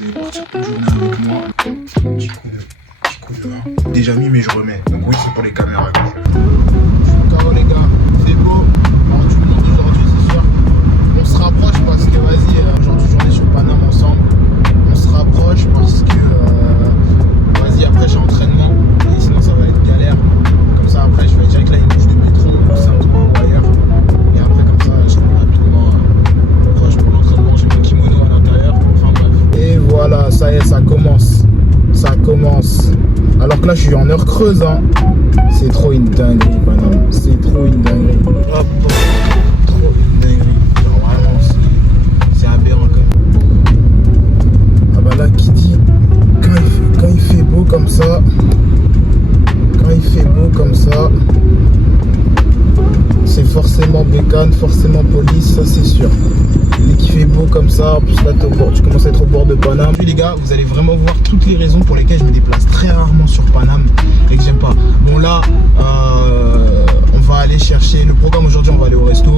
Je vais partir toute journée avec moi. Petit coup dehors. Déjà mis, mais je remets. Donc oui, c'est pour les caméras. Ciao les gars, c'est beau. Alors tout le monde aujourd'hui, c'est sûr. On se rapproche parce que vas-y, aujourd'hui journée sur Paname ensemble. On se rapproche parce que vas-y, après j'ai entraînement. Et sinon ça va être galère. Comme ça après je vais direct là une bouche de métro ou Saint-Ouen ou ailleurs. Et après comme ça je serai rapidement proche pour l'entraînement. J'ai mon kimono à l'intérieur. Enfin bref. Et voilà, ça y est, ça commence. Ça commence. Alors que là je suis en heure creuse hein. C'est trop une dinguerie Paname. C'est trop une dinguerie. Hop, trop une dinguerie. Genre vraiment c'est aberrant quand même. Ah bah là qui dit quand il fait beau comme ça. Quand il fait beau comme ça. C'est forcément bécane, forcément police, ça c'est sûr. Dès qu'il fait beau comme ça, en plus là tu commences à être au bord de Paname. Puis les gars, vous allez vraiment voir toutes les raisons pour lesquelles je me déplace très rarement sur Paname et que j'aime pas. Bon là, on va aller chercher le programme aujourd'hui, on va aller au resto.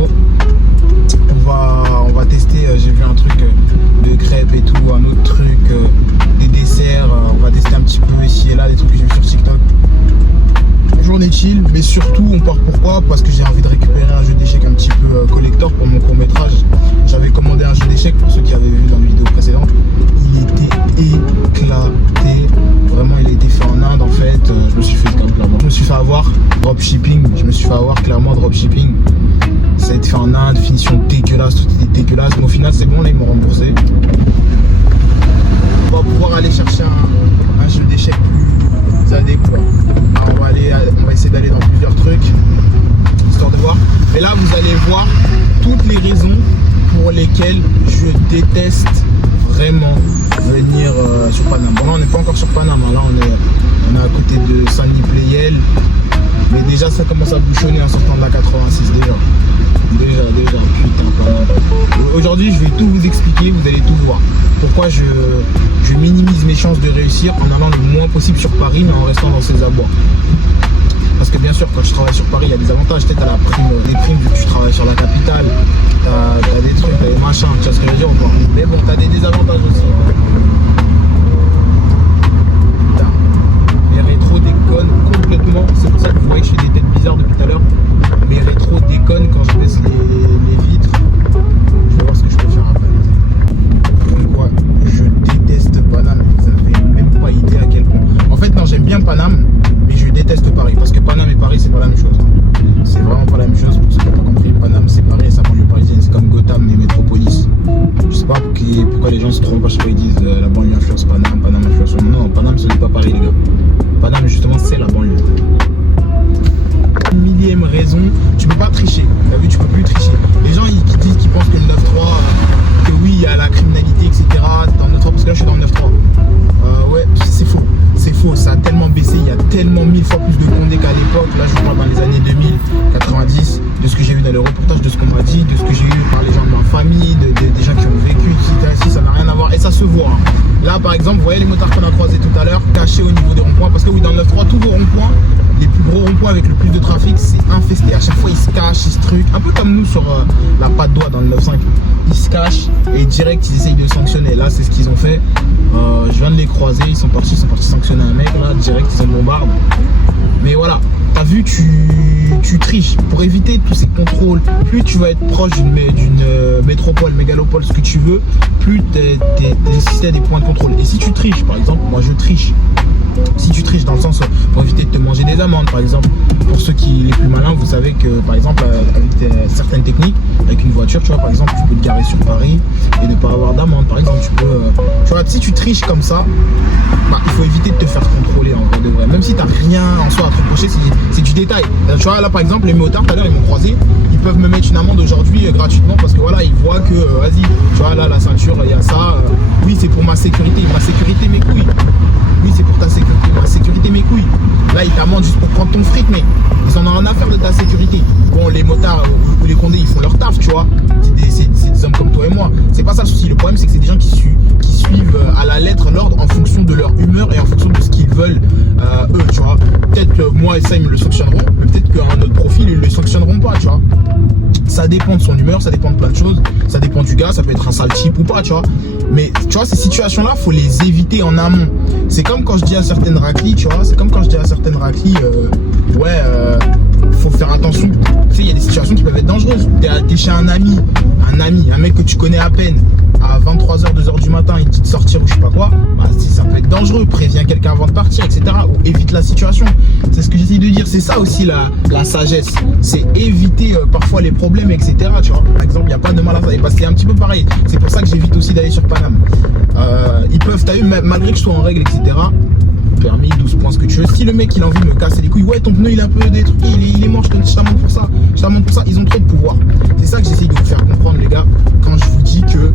On va tester, j'ai vu un truc de crêpes et tout, un autre truc, des desserts, on va tester un petit peu ici et là, des trucs que j'ai vu sur TikTok. Journée chill, mais surtout on part pourquoi? Parce que j'ai envie de récupérer un jeu d'échecs un petit peu collector pour mon court métrage. J'avais commandé un jeu d'échecs pour ceux qui avaient vu dans les vidéos précédentes. Il était éclaté, vraiment il a été fait en Inde en fait. Je me suis fait clairement. Je me suis fait avoir dropshipping, clairement dropshipping. Ça a été fait en Inde, finition dégueulasse, tout était dégueulasse. Mais au final c'est bon, là ils m'ont remboursé. On va pouvoir aller chercher un jeu d'échecs plus adéquat. Alors on va essayer d'aller dans plusieurs trucs, histoire de voir. Et là, vous allez voir toutes les raisons pour lesquelles je déteste vraiment venir sur Paname. Bon, là, on n'est pas encore sur Paname. Hein. Là, on est à côté de Saint-Denis-Pleyel. Mais déjà, ça commence à bouchonner en sortant de la 86 déjà. Déjà, putain, Paname. Aujourd'hui, je vais tout vous expliquer, vous allez tout voir. Pourquoi je minimise mes chances de réussir en allant le moins possible sur Paris, mais en restant dans ses abois. Parce que bien sûr, quand je travaille sur Paris, il y a des avantages. Peut-être à la prime, des primes vu que tu travailles sur la capitale. T'as des trucs, t'as des machins, tu vois ce que je veux dire ou pas? Mais bon, t'as des désavantages aussi. Putain. Les rétros déconnent complètement. C'est pour ça que vous voyez que je fais des têtes bizarres depuis tout à l'heure. Mes rétros déconnent quand je baisse les vitres. Je vais voir ce que je peux faire après. Donc ouais, je déteste Paname. Vous avez même pas idée à quel point. En fait, non, j'aime bien Paname. Mais je déteste Paris, parce que Paname et Paris c'est pas la même chose. C'est vraiment pas la même chose, pour ceux qui n'ont pas compris. Paname c'est Paris et sa banlieue parisienne, c'est comme Gotham et Métropolis. Je sais pas pourquoi les gens se trompent à chaque fois ils disent la banlieue influence Paname, Paname influence. Non, Paname ce n'est pas Paris les gars. Paname justement c'est la banlieue. Millième raison, tu peux pas tricher. T'as vu, tu peux plus tricher. Les gens qui pensent que le 9-3, que oui il y a la criminalité etc. Dans le 9-3, parce que là je suis dans le 9-3. Ouais, c'est faux. C'est faux, ça a tellement baissé, il y a tellement 1000 fois plus de condés qu'à l'époque. Là je vous parle dans les années 2000, 90, de ce que j'ai vu dans les reportages, de ce qu'on m'a dit, de ce que j'ai eu par les gens de ma famille, des gens qui ont vécu, etc. Ici ça n'a rien à voir et ça se voit. Hein. Là par exemple, vous voyez les motards qu'on a croisés tout à l'heure, cachés au niveau des ronds-points, parce que oui dans le 9-3, tous vos ronds-points, les plus gros ronds-points avec le plus de trafic, c'est infesté. À chaque fois ils se cachent, ils se truquent, un peu comme nous sur la patte d'oie dans le 9-5. Ils se cachent et direct ils essayent de sanctionner. Là c'est ce qu'ils ont fait. Je viens de les croiser, ils sont partis sanctionner un mec là, direct ils en bombardent. Mais voilà, t'as vu, tu triches pour éviter tous ces contrôles. Plus tu vas être proche d'une métropole, mégalopole, ce que tu veux, plus t'es nécessité à des points de contrôle. Et si tu triches, par exemple, moi je triche. Si tu triches dans le sens pour éviter de te manger des amendes, par exemple, pour ceux qui les plus malins, vous savez que par exemple avec certaines techniques, avec une voiture, tu vois, par exemple, tu peux te garer sur Paris et ne pas avoir d'amende. Par exemple, tu vois, si tu triches comme ça, bah, il faut éviter de te faire contrôler en vrai de vrai. Même si t'as rien en soi à te reprocher, c'est du détail. Tu vois, là par exemple, les motards, tout à l'heure, ils m'ont croisé. Ils peuvent me mettre une amende aujourd'hui gratuitement parce que voilà, ils voient que, vas-y, tu vois, là, la ceinture, il y a ça. Oui, c'est pour ma sécurité. Ma sécurité, mes couilles. Oui, c'est pour ta sécurité. Ma sécurité, mes couilles. Là, ils t'amendent juste pour prendre ton fric, mais ils en ont rien à faire de ta sécurité. Bon, les motards ou les condés, ils font leur taf, tu vois. C'est des hommes comme toi et moi. C'est pas ça le souci. Le problème, c'est que c'est des gens qui suivent à la lettre l'ordre en fonction de de leur humeur et en fonction de ce qu'ils veulent eux, tu vois. Peut-être que moi et ça ils me le sanctionneront, mais peut-être qu'un autre profil ils le sanctionneront pas, tu vois. Ça dépend de son humeur, ça dépend de plein de choses, ça dépend du gars, ça peut être un sale type ou pas, tu vois. Mais tu vois, ces situations-là, faut les éviter en amont. C'est comme quand je dis à certaines raclis, tu vois, c'est comme quand je dis à certaines raclis, faut faire attention. Tu sais, il y a des situations qui peuvent être dangereuses. T'es chez un ami, un mec que tu connais à peine, à 23h, 2h du matin, il te dit de sortir ou je sais pas quoi, bah, ça peut être dangereux. Préviens quelqu'un avant de partir, etc. Ou évite la situation. C'est ce que j'essaie de dire. C'est ça aussi la sagesse. C'est éviter parfois les problèmes, etc. Tu vois, par exemple, il n'y a pas de mal à ça. Et bah, c'est un petit peu pareil. C'est pour ça que j'évite aussi d'aller sur Paname. Ils peuvent, t'as vu, malgré que je sois en règle, etc. Permis, 12 points, ce que tu veux. Si le mec il a envie de me casser les couilles, ouais, ton pneu il est un peu détruit, il est mort, je t'amende pour ça. Je t'amende pour ça. Ils ont trop de pouvoir. C'est ça que j'essaye de vous faire comprendre, les gars, quand je vous dis que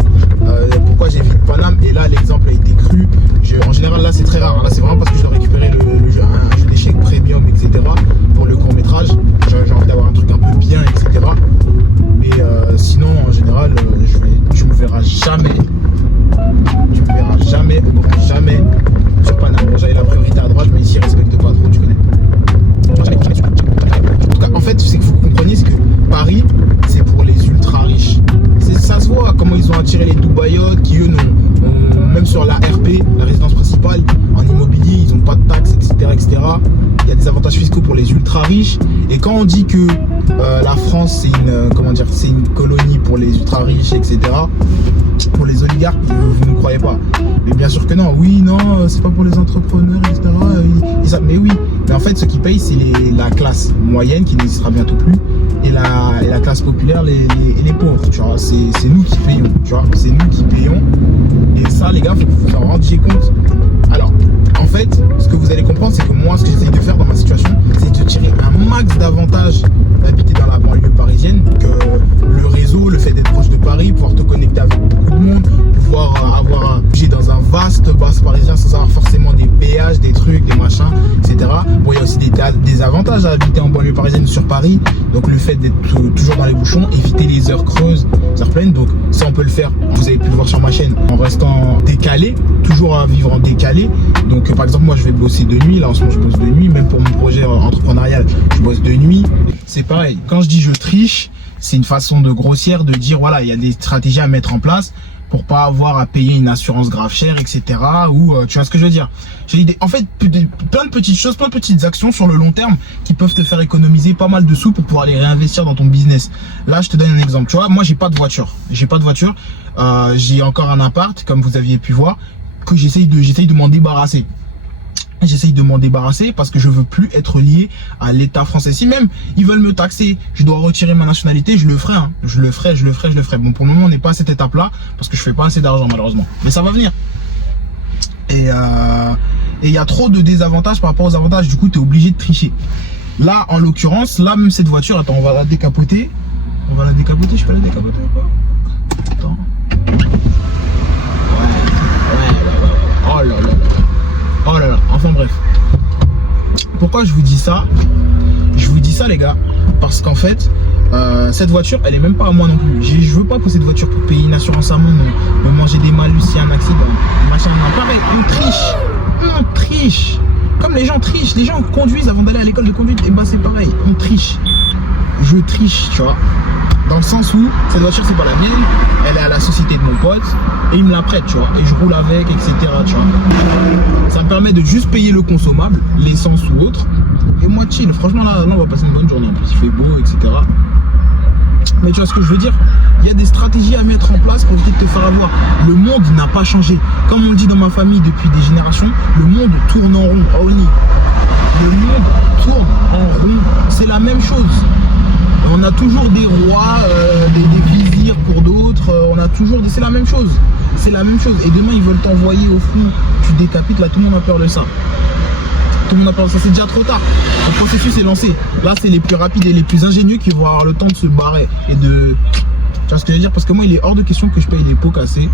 pourquoi j'évite Paname. Et là, l'exemple a été cru. En général, là, c'est très rare. Là, c'est vraiment parce que je dois récupérer un jeu d'échecs premium, etc. pour le court métrage. J'ai envie d'avoir un truc un peu bien, etc. Mais sinon, en général, tu me verras jamais. Tu me verras jamais, au grand jamais sur Paname. J'avais la priorité à droite, mais ici, respecte pas trop, tu connais. En tout cas, en fait, c'est que vous compreniez, c'est que Paris, c'est pour les ultra riches. Ça se voit comment ils ont attiré les Dubaïotes qui, eux, même sur la RP, la résidence principale, en immobilier, ils n'ont pas de taxes, etc., etc. Il y a des avantages fiscaux pour les ultra riches. Et quand on dit que la France, c'est une colonie pour les ultra riches, etc., pour les oligarques, vous ne croyez pas. Mais bien sûr que non. Oui, non, c'est pas pour les entrepreneurs, etc. Mais oui. Mais en fait, ce qui paye, c'est la classe moyenne qui n'existera bientôt plus. Et la classe populaire, les pauvres, tu vois. C'est nous qui payons, tu vois. C'est nous qui payons. Et ça, les gars, faut que vous en rendiez compte. Alors, en fait, ce que vous allez comprendre, c'est que moi, ce que j'essaye de faire dans ma situation, c'est de tirer un max d'avantages d'habiter dans la banlieue parisienne, que le réseau, le fait d'être proche de Paris, pouvoir te connecter avec beaucoup de monde, pouvoir avoir un budget dans un vaste base parisien sans avoir forcément des péages, des trucs, des machins, etc. Bon, il y a aussi des avantages à habiter en banlieue parisienne sur Paris. Donc le fait d'être toujours dans les bouchons, éviter les heures creuses, les heures pleines. Donc ça, on peut le faire. Vous avez pu le voir sur ma chaîne en restant décalé, toujours à vivre en décalé. Donc par exemple, moi je vais bosser de nuit. Là en ce moment je bosse de nuit, même pour mon projet entrepreneurial, je bosse de nuit. C'est pareil. Quand je dis je triche, c'est une façon de grossière de dire voilà, il y a des stratégies à mettre en place pour pas avoir à payer une assurance grave chère, etc. Ou tu vois ce que je veux dire. J'ai idée. En fait, plein de petites choses, plein de petites actions sur le long terme qui peuvent te faire économiser pas mal de sous pour pouvoir les réinvestir dans ton business. Là, je te donne un exemple. Tu vois, moi, j'ai pas de voiture. J'ai encore un appart, comme vous aviez pu voir, que j'essaye de m'en débarrasser. J'essaye de m'en débarrasser parce que je veux plus être lié à l'État français. Si même ils veulent me taxer, je dois retirer ma nationalité, je le ferai. Hein. Je le ferai. Bon, pour le moment, on n'est pas à cette étape-là parce que je fais pas assez d'argent malheureusement. Mais ça va venir. Et il y a trop de désavantages par rapport aux avantages. Du coup, tu es obligé de tricher. Là, en l'occurrence, là, même cette voiture, attends, on va la décapoter. Je peux la décapoter ou pas? Attends. Ouais. Oh là là. Oh là là, enfin bref. Pourquoi je vous dis ça? Je vous dis ça, les gars, parce qu'en fait, cette voiture, elle est même pas à moi non plus. Je veux pas posséder cette voiture pour payer une assurance à moi, me manger des malus s'il y a un accident, machin. Pareil, on triche. Comme les gens trichent, les gens conduisent avant d'aller à l'école de conduite, et bah c'est pareil, on triche. Je triche, tu vois. Dans le sens où cette voiture c'est pas la mienne, elle est à la société de mon pote et il me la prête, tu vois, et je roule avec, etc. Tu vois. Ça me permet de juste payer le consommable, l'essence ou autre, et moi chill. Franchement là on va passer une bonne journée, il fait beau, etc. Mais tu vois ce que je veux dire? Il y a des stratégies à mettre en place pour éviter de te faire avoir. Le monde n'a pas changé. Comme on le dit dans ma famille depuis des générations, le monde tourne en rond. Le monde tourne en rond. C'est la même chose. On a toujours des rois, des vizirs pour d'autres. C'est la même chose. C'est la même chose. Et demain ils veulent t'envoyer au fond. Tu décapites, là tout le monde a peur de ça. Tout le monde a peur de ça, c'est déjà trop tard. Le processus est lancé. Là, c'est les plus rapides et les plus ingénieux qui vont avoir le temps de se barrer et de... Tu vois ce que je veux dire? Parce que moi, il est hors de question que je paye les pots cassés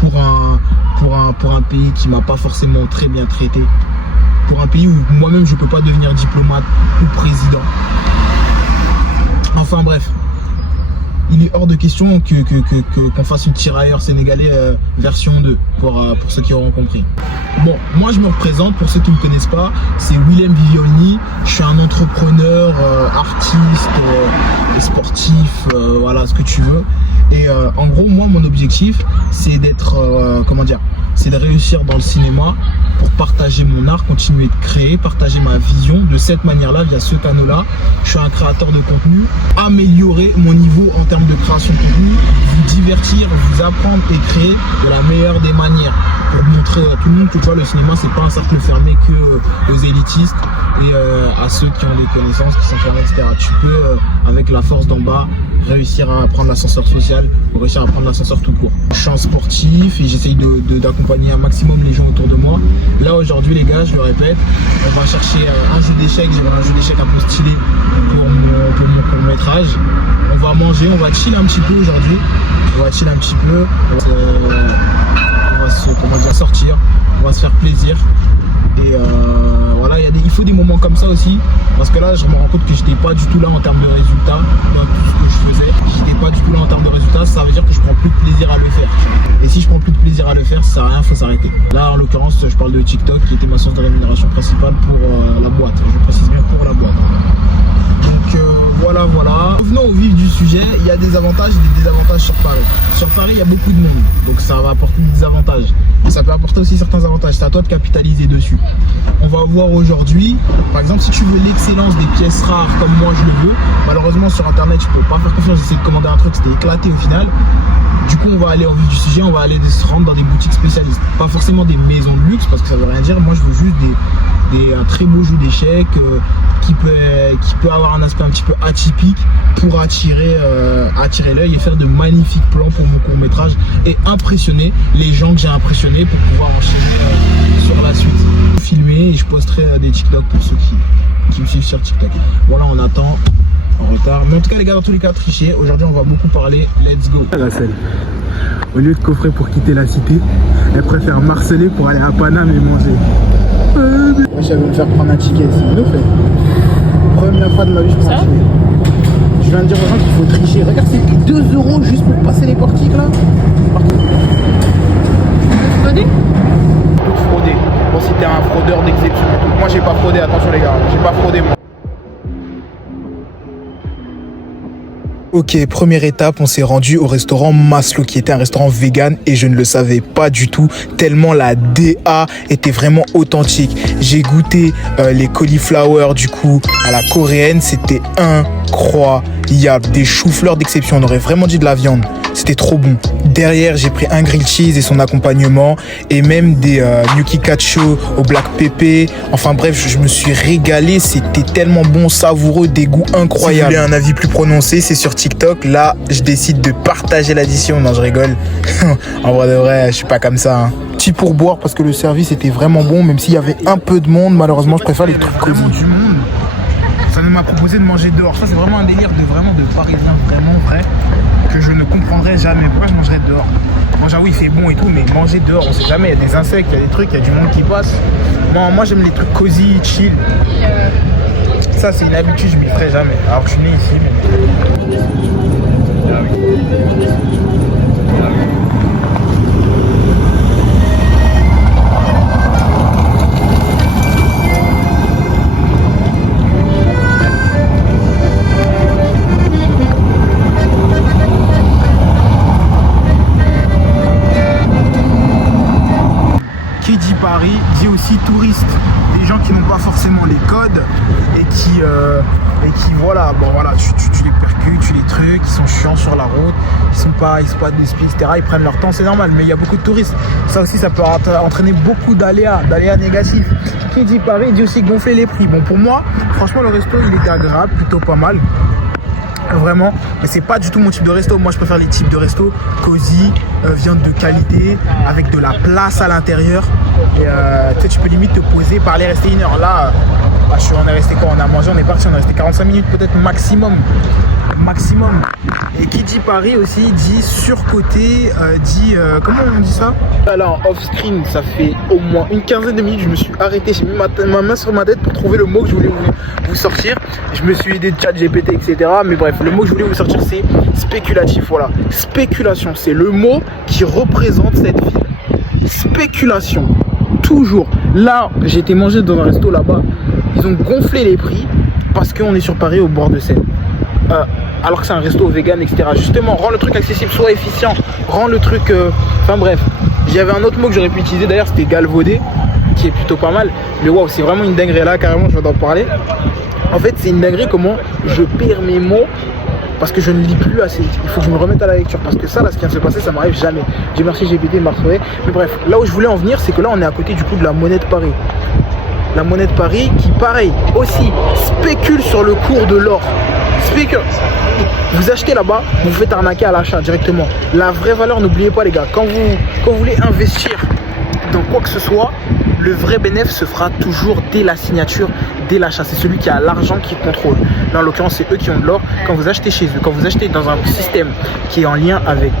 pour un pays qui m'a pas forcément très bien traité. Pour un pays où moi-même, je peux pas devenir diplomate ou président. Enfin bref. il est hors de question qu'on fasse une tirailleur sénégalais version 2 pour ceux qui auront compris. Bon, moi je me représente, pour ceux qui ne me connaissent pas, c'est Willem Viviolny. Je suis un entrepreneur, artiste, sportif, voilà ce que tu veux. Et en gros, moi mon objectif c'est d'être, c'est de réussir dans le cinéma pour partager mon art, continuer de créer, partager ma vision de cette manière-là, via ce canal-là. Je suis un créateur de contenu, améliorer mon niveau en termes de création de contenu, vous divertir, vous apprendre et créer de la meilleure des manières pour montrer à tout le monde que tu vois, le cinéma c'est pas un cercle fermé que aux élitistes et à ceux qui ont des connaissances, qui sont fermés, etc. Tu peux, avec la force d'en bas, réussir à prendre l'ascenseur social ou réussir à prendre l'ascenseur tout court. Je suis un sportif et j'essaye d'accompagner un maximum les gens autour de moi. Là aujourd'hui les gars, je le répète, on va chercher un jeu d'échecs. J'ai un jeu d'échecs un peu stylé pour mon court métrage. On va manger, on va chill un petit peu aujourd'hui. On va chill un petit peu. On va sortir, on va se faire plaisir. Et voilà, il faut des moments comme ça aussi, parce que là je me rends compte que j'étais pas du tout là en termes de résultats dans tout ce que je faisais. J'étais pas du tout là en termes de résultats, ça veut dire que je prends plus de plaisir à le faire. Et si je prends plus de plaisir à le faire, ça sert à rien, faut s'arrêter. Là en l'occurrence je parle de TikTok qui était ma source de rémunération principale pour la boîte, je précise bien pour la boîte. Donc voilà. Revenons au vif du sujet, il y a des avantages et des désavantages sur Paris. Sur Paris, il y a beaucoup de monde, donc ça va apporter des avantages. Mais ça peut apporter aussi certains avantages, c'est à toi de capitaliser dessus. On va voir aujourd'hui, par exemple, si tu veux l'excellence des pièces rares comme moi je le veux, malheureusement sur internet, je peux pas faire confiance, j'essaie de commander un truc, c'était éclaté au final. Du coup, on va aller en vue du sujet, on va aller se rendre dans des boutiques spécialistes. Pas forcément des maisons de luxe, parce que ça veut rien dire. Moi, je veux juste un très beau jeu d'échecs qui peut avoir un aspect un petit peu atypique pour attirer l'œil et faire de magnifiques plans pour mon court métrage et impressionner les gens que j'ai impressionnés pour pouvoir enchaîner sur la suite. Filmer et je posterai des TikTok pour ceux qui me suivent sur TikTok. Voilà, on attend. En retard, mais en tout cas les gars, dans tous les cas, tricher. Aujourd'hui on va beaucoup parler, let's go. Racel, au lieu de coffrer pour quitter la cité, elle préfère marceler pour aller à Paname et manger. Moi j'avais me faire prendre un ticket, c'est une fait. Première fois de ma vie je prends un ticket. Je viens de dire aux gens qu'il faut tricher. Regarde, c'est 2 € juste pour passer les portiques là. Fraudé ? Tout fraudé. Bon, si t'es un fraudeur d'exception. Moi j'ai pas fraudé, attention les gars, j'ai pas fraudé moi. Ok, première étape, on s'est rendu au restaurant Maslow qui était un restaurant vegan et je ne le savais pas du tout tellement la DA était vraiment authentique. J'ai goûté les cauliflowers du coup à la coréenne, c'était incroyable, des choux-fleurs d'exception, on aurait vraiment dit de la viande. C'était trop bon. Derrière, j'ai pris un grilled cheese et son accompagnement et même des gnocchi cacio au black pepper. Enfin bref, je me suis régalé. C'était tellement bon, savoureux, des goûts incroyables. Si vous voulez un avis plus prononcé, c'est sur TikTok. Là, je décide de partager l'addition. Non, je rigole. En vrai de vrai, je suis pas comme ça. Petit pourboire parce que le service était vraiment bon, même s'il y avait un peu de monde. Malheureusement, je préfère les trucs cosy. Du monde. Ça m'a proposé de manger dehors. Ça, c'est vraiment un délire de parisien vraiment vrai. Que je ne comprendrai jamais. Pourquoi je mangerais dehors? Bon, j'avoue, il fait bon et tout, mais manger dehors, on sait jamais. Il y a des insectes, il y a des trucs, il y a du monde qui passe. Moi j'aime les trucs cosy, chill. Ça, c'est une habitude, je m'y ferai jamais. Alors que je suis né ici, mais. Qui dit Paris dit aussi touriste, des gens qui n'ont pas forcément les codes et qui voilà, bon voilà, tu les percutes, tu les trucs, ils sont chiants sur la route, ils sont pas d'esprit, etc. Ils prennent leur temps, c'est normal, mais il y a beaucoup de touristes. Ça aussi, ça peut entraîner beaucoup d'aléas négatifs. Qui dit Paris dit aussi gonfler les prix. Bon, pour moi, franchement, le resto, il était agréable, plutôt pas mal. Vraiment, mais c'est pas du tout mon type de resto. Moi je préfère les types de resto cosy, viande de qualité, avec de la place à l'intérieur. Et tu sais, tu peux limite te poser, parler, rester 1 heure. Là, on est resté quoi? On a mangé, on est parti, on est resté 45 minutes peut-être maximum. Et qui dit Paris aussi dit surcoté, dit comment on dit ça? Là en off screen, ça fait au moins une quinzaine de minutes, je me suis arrêté, j'ai mis ma main sur ma tête pour trouver le mot que je voulais vous sortir. Je me suis aidé de ChatGPT, etc. Mais bref, le mot que je voulais vous sortir, c'est spéculatif. Voilà, spéculation, c'est le mot qui représente cette ville. Spéculation, toujours. Là, j'ai été manger dans un resto là-bas, ils ont gonflé les prix parce qu'on est sur Paris au bord de Seine. Alors que c'est un resto vegan, etc. Justement, rend le truc accessible, soit efficient, rend le truc... Enfin bref, j'avais un autre mot que j'aurais pu utiliser d'ailleurs, c'était galvaudé, qui est plutôt pas mal. Mais waouh, c'est vraiment une dinguerie là, carrément, je vais en parler. En fait, c'est une dinguerie comment je perds mes mots parce que je ne lis plus assez. Il faut que je me remette à la lecture parce que ça, là, ce qui vient de se passer, ça m'arrive jamais. Dieu merci, GPT m'a retrouvé. Mais bref, là où je voulais en venir, c'est que là, on est à côté du coup de la Monnaie de Paris. La Monnaie de Paris qui, pareil, aussi spécule sur le cours de l'or. Spécule. Vous achetez là-bas, vous faites arnaquer à l'achat directement. La vraie valeur, n'oubliez pas les gars, quand vous voulez investir dans quoi que ce soit, le vrai bénéfice se fera toujours dès la signature, dès l'achat. C'est celui qui a l'argent qui contrôle. Là, en l'occurrence, c'est eux qui ont de l'or. Quand vous achetez chez eux, quand vous achetez dans un système qui est en lien avec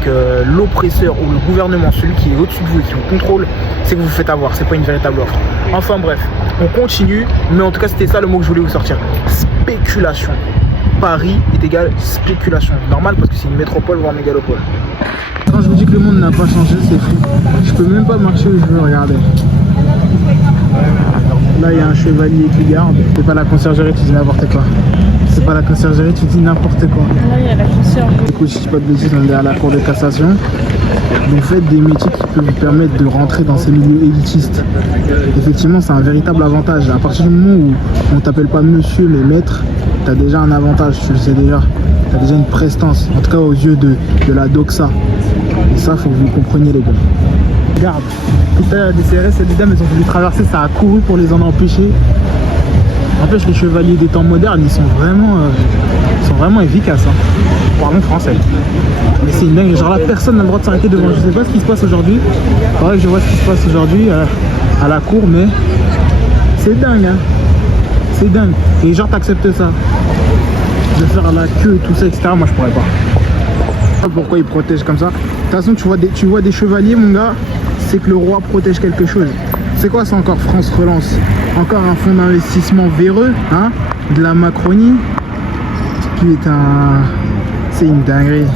l'oppresseur ou le gouvernement, celui qui est au-dessus de vous et qui vous contrôle, c'est que vous vous faites avoir. C'est pas une véritable offre. Enfin bref, on continue. Mais en tout cas, c'était ça le mot que je voulais vous sortir. Spéculation. Paris est égal spéculation. Normal parce que c'est une métropole voire mégalopole. Quand je vous dis que le monde n'a pas changé, c'est fou. Je peux même pas marcher où je veux, regarder. Là, il y a un chevalier qui garde. C'est pas la conciergerie, tu dis n'importe quoi. C'est pas la conciergerie, tu dis n'importe quoi. Là, il y a la conciergerie. Du coup, si je dis pas de bêtises, on est à la cour de cassation. Vous faites des métiers qui peuvent vous permettre de rentrer dans ces milieux élitistes. Effectivement, c'est un véritable avantage. À partir du moment où on t'appelle pas monsieur mais maître, tu as déjà un avantage, tu le sais déjà. Tu as déjà une prestance, en tout cas aux yeux de la doxa. Et ça, faut que vous compreniez les gars. Regarde, tout à l'heure, des CRS, des dames, elles ont voulu traverser, ça a couru pour les en empêcher. N'empêche, les chevaliers des temps modernes, ils sont vraiment efficaces. Hein. Parlons français. Mais c'est une dingue. Genre là, personne n'a le droit de s'arrêter devant. Je sais pas ce qui se passe aujourd'hui. Faudrait que je vois ce qui se passe aujourd'hui à la cour, mais c'est dingue. Hein. C'est dingue. Et genre, t'acceptes ça. De faire la queue, tout ça, etc. Moi, je pourrais pas. Pourquoi ils protègent comme ça? De toute façon, tu vois des chevaliers, mon gars, c'est que le roi protège quelque chose. C'est quoi ça encore, France Relance? Encore un fonds d'investissement véreux, hein? De la Macronie. Putain, c'est une dinguerie.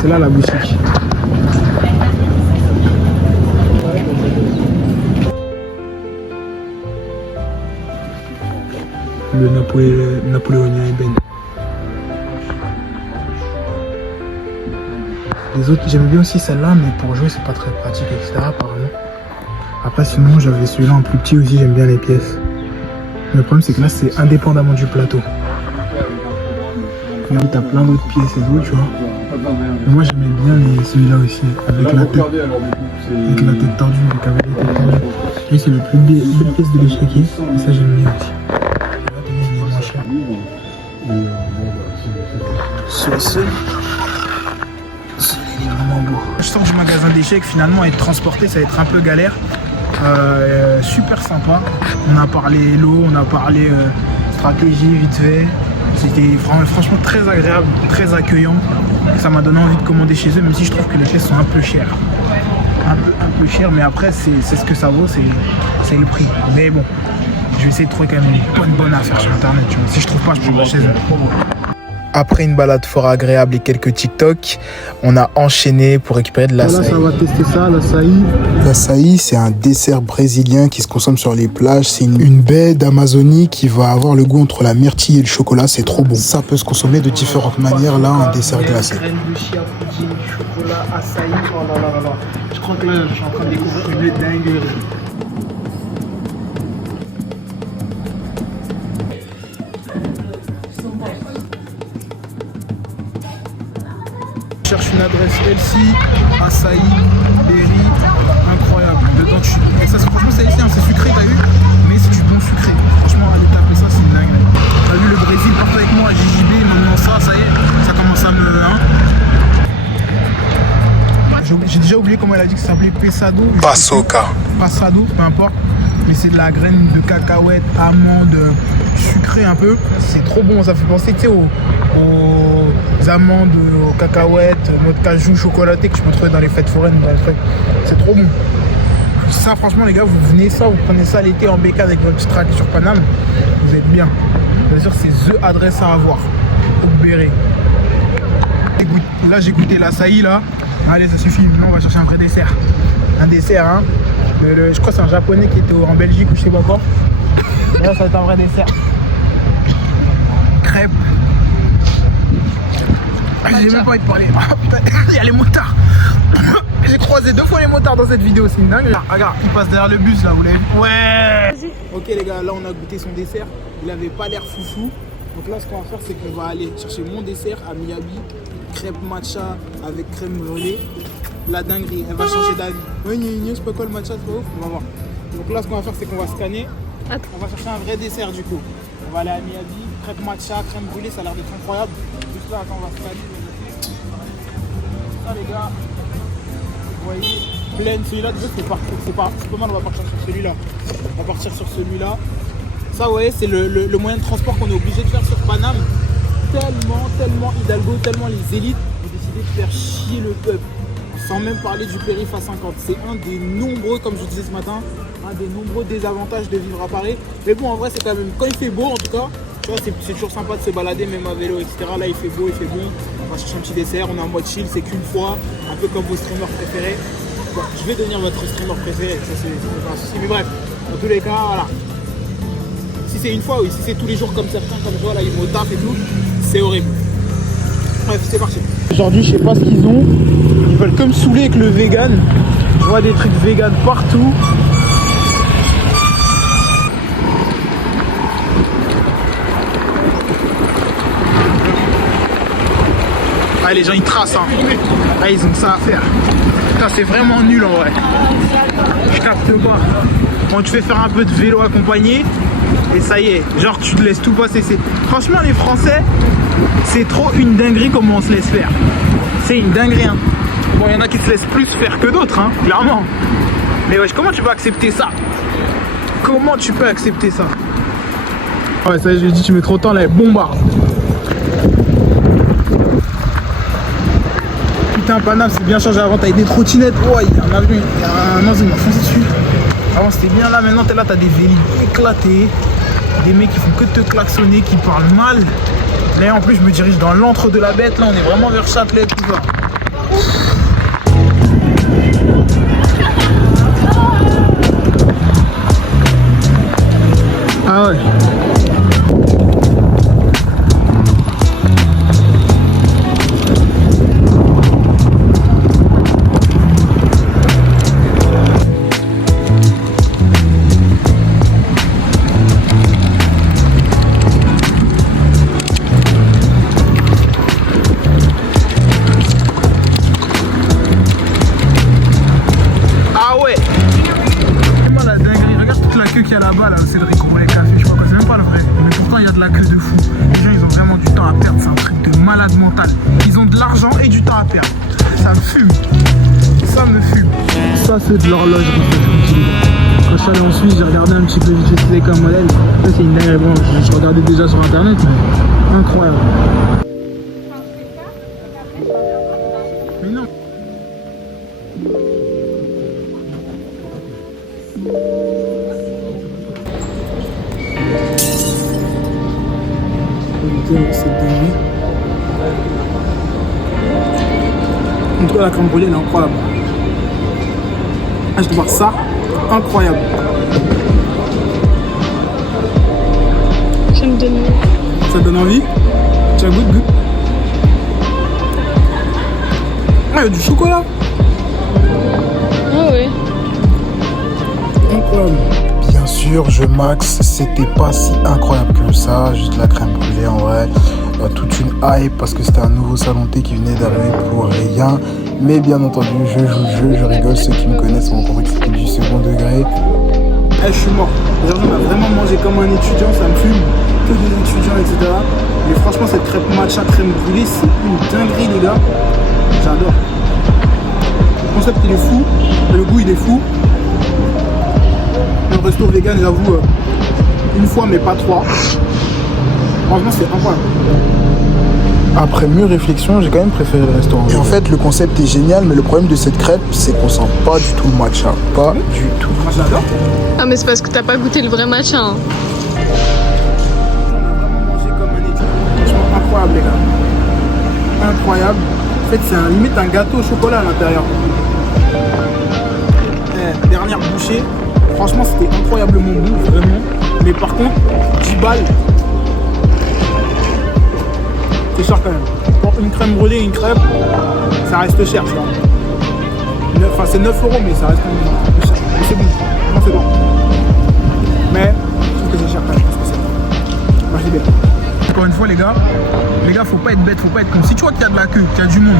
C'est là la boutique. Le napoléonien ébène. Les autres, j'aimais bien aussi celle-là, mais pour jouer, c'est pas très pratique, etc. apparemment. Après, sinon, j'avais celui-là en plus petit aussi, j'aime bien les pièces. Le problème, c'est que là, c'est indépendamment du plateau. Là, t'as plein d'autres pièces et tout, tu vois. Mais moi, j'aimais bien celui-là aussi, avec la tête tordue, avec la tête tordue. Lui, c'est la plus belle pièce de l'échiquier, et ça, j'aime bien aussi. Celui-ci, il est vraiment beau. Je sors du magasin d'échecs, finalement, être transporté, ça va être un peu galère. Super sympa. On a parlé Hello, on a parlé stratégie vite fait. C'était franchement très agréable, très accueillant. Ça m'a donné envie de commander chez eux, même si je trouve que les pièces sont un peu chères. Un peu chères, mais après, c'est ce que ça vaut, c'est le prix. Mais bon, je vais essayer de trouver quand même une bonne affaire sur internet. Tu vois. Si je trouve pas, je prendrai chez eux. Après une balade fort agréable et quelques TikTok, on a enchaîné pour récupérer de l'açaï. Là, ça va tester ça, l'açaï. L'açaï, c'est un dessert brésilien qui se consomme sur les plages. C'est une baie d'Amazonie qui va avoir le goût entre la myrtille et le chocolat. C'est trop bon. Ça peut se consommer de différentes manières. Là, un dessert glacé. Graines de chia, pudding, chocolat, açaï. Oh là là là là. Je crois que là, je suis en train de découvrir une dinguerie. Je cherche une adresse Elsie, açaï, berry, incroyable. Dedans, et ça, franchement, c'est Elsie, hein, c'est sucré, t'as vu? Mais c'est du bon sucré. Franchement, allez taper ça, c'est une dinguerie. T'as vu le Brésil, porte avec moi à JJB, maintenant ça y est, ça commence à me. Hein. J'ai déjà oublié comment elle a dit que ça s'appelait pesado. Pasoka. Passado, peu importe. Mais c'est de la graine de cacahuète, amande, sucrée un peu. C'est trop bon, ça fait penser aux amandes, aux cacahuètes, notre cajou chocolaté que tu peux trouver dans les fêtes foraines, dans les trucs. C'est trop bon. Ça, franchement, les gars, vous venez ça, vous prenez ça l'été en BK avec votre strack sur Paname, vous êtes bien. Bien sûr, c'est THE adresse à avoir. Au Béret. Là, j'ai goûté l'açaï, là. Allez, ça suffit. Maintenant, on va chercher un vrai dessert. Un dessert, hein. Je crois que c'est un japonais qui était en Belgique ou je sais pas quoi. Et là, ça va être un vrai dessert. Crêpes. J'ai même pas envie de parler. Oh, putain, il y a les motards. J'ai croisé 2 fois les motards dans cette vidéo, c'est une dingue. Regarde, il passe derrière le bus là, vous l'avez vu? Ouais. Ok les gars, là on a goûté son dessert. Il avait pas l'air foufou. Donc là, ce qu'on va faire, c'est qu'on va aller chercher mon dessert à Miyabi. Crêpe matcha avec crème brûlée. La dinguerie, elle va changer d'avis. C'est pas quoi le matcha, c'est pas ouf? On va voir. Donc là, ce qu'on va faire, c'est qu'on va scanner. On va chercher un vrai dessert du coup. On va aller à Miyabi, crêpe matcha, crème brûlée, ça a l'air d'être incroyable. Juste là, attends, on va scanner. Ça, les gars, vous voyez, pleine. Celui-là, déjà, c'est pas mal, on va partir sur celui-là. On va partir sur celui-là. Ça, vous voyez, c'est le moyen de transport qu'on est obligé de faire sur Paname. Tellement Hidalgo, tellement les élites ont décidé de faire chier le peuple. Sans même parler du périph' à 50. C'est un des nombreux, comme je disais ce matin, un des nombreux désavantages de vivre à Paris. Mais bon, en vrai, c'est quand même, quand il fait beau en tout cas, tu vois, c'est toujours sympa de se balader, même à vélo, etc. Là, il fait beau, il fait bon. On va chercher un petit dessert, on est en mode chill, c'est qu'une fois, un peu comme vos streamers préférés. Bon, je vais devenir votre streamer préféré, ça c'est pas un souci. Mais bref, dans tous les cas, voilà. Si c'est une fois, oui, si c'est tous les jours comme certains, comme toi, là, ils vont au taf et tout, c'est horrible. Bref, c'est parti. Aujourd'hui, je sais pas ce qu'ils ont. Ils veulent que me saouler avec le vegan. Je vois des trucs vegan partout. Ah, les gens ils tracent, hein. Ah, ils ont ça à faire. Putain, c'est vraiment nul en vrai. Je capte pas. Quand tu fais faire un peu de vélo accompagné, et ça y est, genre tu te laisses tout passer. Franchement, les Français, c'est trop une dinguerie comment on se laisse faire. C'est une dinguerie, hein. Bon, il y en a qui se laissent plus faire que d'autres, hein, clairement. Mais wesh, comment tu peux accepter ça? Comment tu peux accepter ça? Ouais, ça y est, je lui ai dit, tu mets trop de temps là, elle bombarde. Putain, Paname, c'est bien changé. Avant, t'avais des trottinettes. Ouais, il y a un avion, il y a un nazi, il m'a foncé dessus. Avant, c'était bien là. Maintenant, t'es là, t'as des vélos éclatés. Des mecs qui font que te klaxonner, qui parlent mal. Là, en plus, je me dirige dans l'antre de la bête. Là, on est vraiment vers Châtelet, tout ça. Ah ouais. Qu'il y a là-bas, là, Cédric, on voulait café, je sais pas quoi, c'est même pas le vrai. Mais pourtant, il y a de la queue de fou. Les gens, ils ont vraiment du temps à perdre, c'est un truc de malade mental. Ils ont de l'argent et du temps à perdre. Ça me fume. Ça me fume. Ça, c'est de l'horloge, quand je suis allé en Suisse, j'ai regardé un petit peu vite fait comme modèle. Ça, c'est une dinguerie. Bon, je regardais déjà sur internet, mais incroyable. Mais non. En tout cas, la crème brûlée, elle est incroyable. Ah, je dois voir ça, incroyable. Ça me donne envie. Ça te donne envie? Tiens, goûte. Ah, il y a du chocolat. Ah ouais. Incroyable. Bien sûr, je max, c'était pas si incroyable que ça, juste la crème brûlée en vrai. Toute une hype parce que c'était un nouveau salon thé qui venait d'arriver pour rien. Mais bien entendu, je joue le jeu, je rigole. Ceux qui me connaissent ont compris que c'était du second degré. Je suis mort. Aujourd'hui, on a vraiment mangé comme un étudiant, ça me fume. Que des étudiants, etc. Mais franchement, cette crêpe matcha, crème brûlée, c'est une dinguerie, les gars. J'adore. Le concept, il est fou. Le goût il est fou. Le resto vegan, j'avoue, une fois mais pas trois. Franchement, c'est incroyable. Après mûre réflexion, j'ai quand même préféré le restaurant. Et en fait, le concept est génial, mais le problème de cette crêpe, c'est qu'on sent pas du tout le matcha. Pas du tout. Moi, j'adore. Ah mais c'est parce que t'as pas goûté le vrai matcha. Hein. On a vraiment mangé comme un étudiant. Franchement, incroyable, les gars. Incroyable. En fait, c'est limite un gâteau au chocolat à l'intérieur. Dernière bouchée. Franchement, c'était incroyablement bon, vraiment. Mais par contre, 10 balles. C'est cher quand même. Pour une crème brûlée et une crêpe, ça reste cher, tu vois. Enfin, c'est 9 €, mais ça reste quand même un peu cher. Mais c'est bon, non, c'est bon. Mais je trouve que c'est cher quand même, parce que c'est. Moi, je dis bien. Encore une fois, les gars, faut pas être bête, faut pas être con. Si tu vois qu'il y a de la queue, qu'il y a du monde,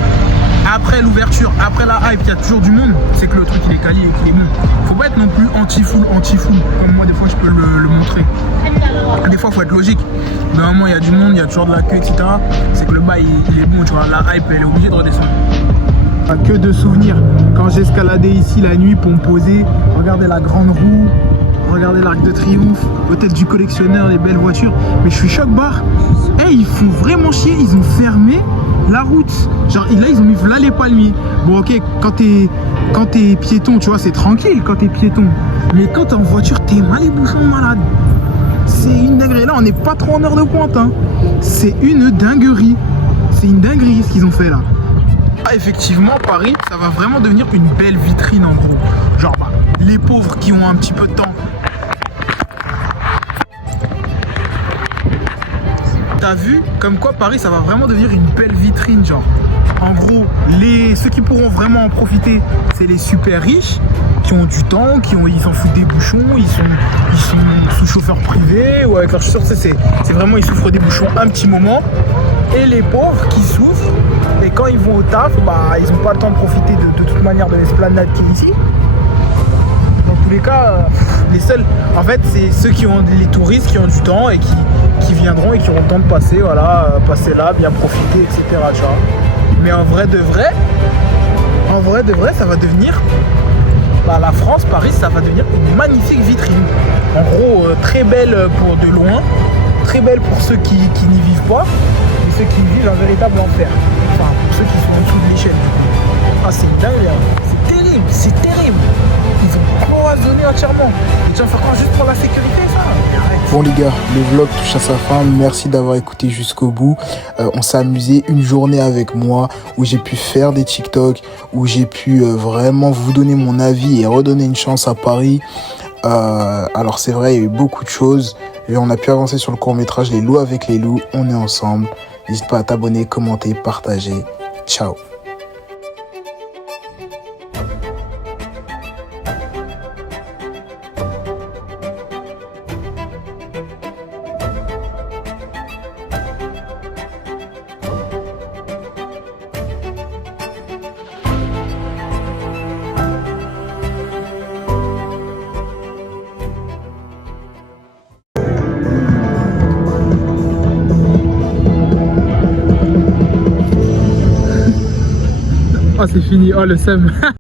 après l'ouverture, après la hype, il y a toujours du monde, c'est que le truc il est quali et qu'il est bon. Faut pas être non plus anti-full, comme moi des fois je peux le montrer. Des fois faut être logique. Mais à un moment il y a du monde, il y a toujours de la queue, etc. C'est que le bail il est bon, tu vois, la hype elle est obligée de redescendre. Que de souvenirs. Quand j'escaladais ici la nuit pour me poser, regardez la grande roue, regardez l'Arc de Triomphe, peut-être du collectionneur, les belles voitures. Mais je suis choc barre. Hey, ils font vraiment chier, ils ont fermé la route. Genre là ils ont mis là les palmiers. Bon ok, quand t'es piéton, tu vois, c'est tranquille quand t'es piéton. Mais quand t'es en voiture, t'es mal les bouchons malade. C'est une dinguerie. Là on n'est pas trop en heure de pointe. Hein. C'est une dinguerie. C'est une dinguerie ce qu'ils ont fait là. Ah, effectivement, Paris, ça va vraiment devenir une belle vitrine en gros. Genre bah, les pauvres qui ont un petit peu de temps. T'as vu comme quoi Paris ça va vraiment devenir une belle vitrine genre. En gros, ceux qui pourront vraiment en profiter, c'est les super riches qui ont du temps, ils s'en foutent des bouchons, ils sont sous chauffeur privé ou avec leur chauffeur, c'est vraiment ils souffrent des bouchons un petit moment. Et les pauvres qui souffrent et quand ils vont au taf, bah ils n'ont pas le temps de profiter de toute manière de l'esplanade qui est ici. Dans tous les cas, les seuls, en fait, c'est ceux qui ont les touristes qui ont du temps et qui viendront et qui auront le temps de passer, voilà, passer là, bien profiter, etc. Tu vois. Mais en vrai de vrai, ça va devenir, bah, la France, Paris, ça va devenir une magnifique vitrine. En gros, très belle pour de loin, très belle pour ceux qui n'y vivent pas, et ceux qui vivent un véritable enfer. Enfin, pour ceux qui sont en dessous de l'échelle. Ah, c'est dingue, c'est terrible, c'est terrible. Ils ont cloisonné entièrement. Et tu vas faire quoi juste pour la sécurité, ça? Bon les gars, le vlog touche à sa fin. Merci d'avoir écouté jusqu'au bout. On s'est amusé une journée avec moi où j'ai pu faire des TikTok, où j'ai pu vraiment vous donner mon avis et redonner une chance à Paris. Alors c'est vrai, il y a eu beaucoup de choses. Et on a pu avancer sur le court-métrage Les loups avec les loups. On est ensemble. N'hésite pas à t'abonner, commenter, partager. Ciao. Oh c'est fini, oh le seum.